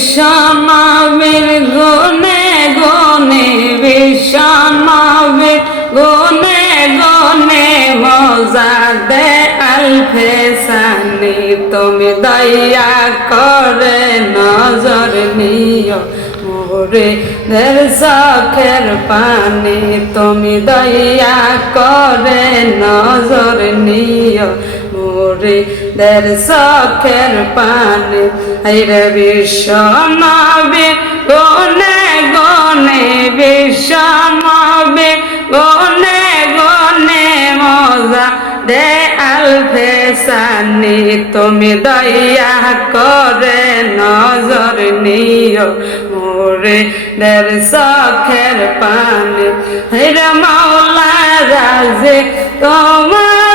বিশ্বনবীর গুণে গুণে বিশ্বনবীর গুণে গুণে মোজাদে আলফেসানি তুমি দয়া করে নজর নিও মোরে দের চোখের পানি তুমি দয়া করে নজর নিও মোরে দের চোখের পানি আইরে বিশ্বনবীর গুণে গুণে বিশ্বনবীর গুণে গুণে মোজাদে আলফেসানি তুমি দয়া করে নজর নিও মোরে দের চোখের পানি আইরে মাওলা রাজে তোমার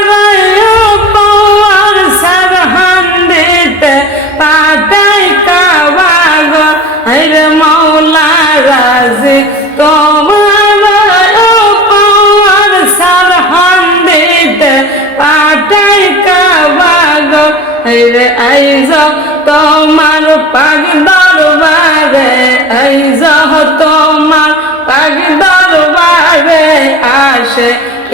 পাটাই কাবাগ আইরে মাওলা রাজি তোমার উপর সারহান দিতে পাটাই কাবাগ আইরে আইজ তোমার পাগ দরবারে আইজ তোমার পাগ দরবারে আসে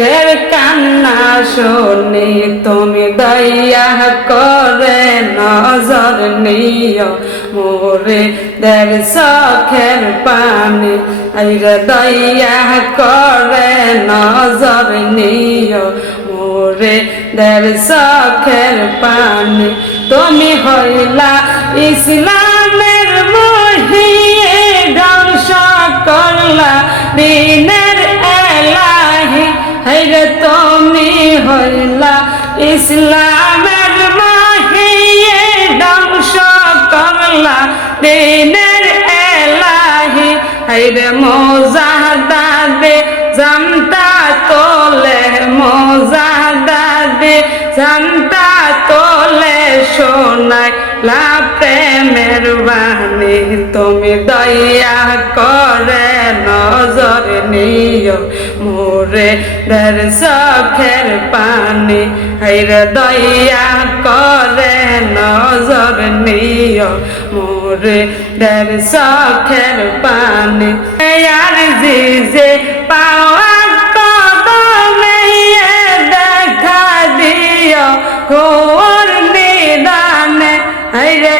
এর কান্না শুনি তুমি দয়া করে নজর নিও মোরে দের চোখের পানি আইরে দয়া করে নজর নিও মোরে দের চোখের পানি তুমি হইলা ইসলামের মহিয়ে ধ্বংস করলা দিনের এলাহি হাইরে তুমি হইলা ইসলামের মাহিয়ে ধ্বংস করলা দিনের এলাহি হাইরে মোজাদাদে জানতা তোলে মোজাদাদে জানতা তোলে শোনাই লা প্রেমের বাণী তুমি দয়া করে নজর নিও মোরে দের চোখের পানি হাইরে দয়া করে নজর নিও মোরে দের চোখের পানি আর জিজে পাওয়া কদমে দেখা দিও ঘোর নিদানে হাইরে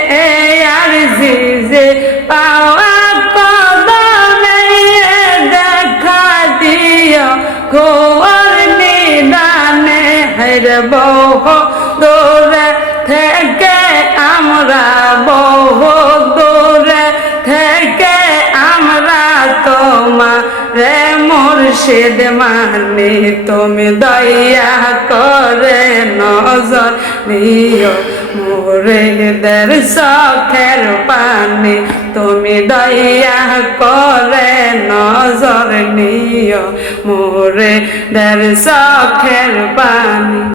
আর জিজে পাওয়া কদমে দেখা দিও ঘোর নিদানে হাইরে বহু দূরে থেকে আমরা বহু দূরে থেকে আমরা তোমারে মুর্শিদ মানি তুমি দয়া করে নজর নিও মোরে দের চোখের পানি তুমি দয়া করে নজর নিও মোরে দের চোখের পানি।